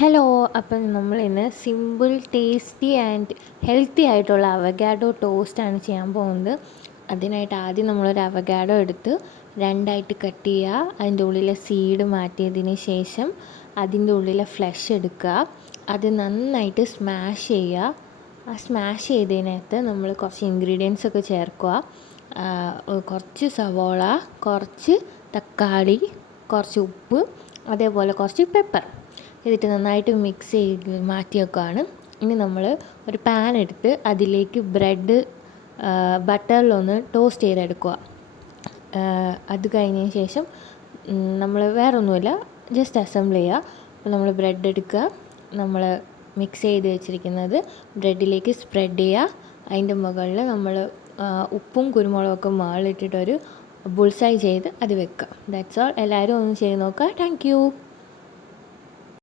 Hello. അപ്പം നമ്മളിന്ന് simple tasty and healthy ആയിട്ടുള്ള അവഗാഡോ ടോസ്റ്റാണ് ചെയ്യാൻ പോകുന്നത്. അതിനായിട്ട് ആദ്യം നമ്മളൊരു അവഗാഡോ എടുത്ത് രണ്ടായിട്ട് കട്ട് ചെയ്യുക. അതിൻ്റെ ഉള്ളിലെ സീഡ് മാറ്റിയതിന് ശേഷം അതിൻ്റെ ഉള്ളിലെ ഫ്ലഷ് എടുക്കുക. അത് നന്നായിട്ട് സ്മാഷ് ചെയ്യുക. ആ സ്മാഷ് ചെയ്തതിനകത്ത് നമ്മൾ കുറച്ച് ഇൻഗ്രീഡിയൻസ് ഒക്കെ ചേർക്കുക. കുറച്ച് സവോള, കുറച്ച് തക്കാളി, കുറച്ച് ഉപ്പ്, അതേപോലെ കുറച്ച് പെപ്പർ ഇതിട്ട് നന്നായിട്ട് മിക്സ് ചെയ്ത് മാറ്റി വെക്കുകയാണ്. ഇനി നമ്മൾ ഒരു പാൻ എടുത്ത് അതിലേക്ക് ബ്രെഡ് ബട്ടറിലൊന്ന് ടോസ്റ്റ് ചെയ്തെടുക്കുക. അത് കഴിഞ്ഞതിന് ശേഷം നമ്മൾ വേറൊന്നുമില്ല, ജസ്റ്റ് അസംബിൾ ചെയ്യുക. അപ്പോൾ നമ്മൾ ബ്രെഡ് എടുക്കുക, നമ്മൾ മിക്സ് ചെയ്ത് വെച്ചിരിക്കുന്നത് ബ്രെഡിലേക്ക് സ്പ്രെഡ് ചെയ്യുക. അതിൻ്റെ മുകളിൽ നമ്മൾ ഉപ്പും കുരുമുളകൊക്കെ മുകളിലിട്ടിട്ടൊരു ബുൾസൈ ചെയ്ത് അത് വെക്കുക. That's all. എല്ലാവരും ഒന്ന് ചെയ്ത് നോക്കുക. Thank you.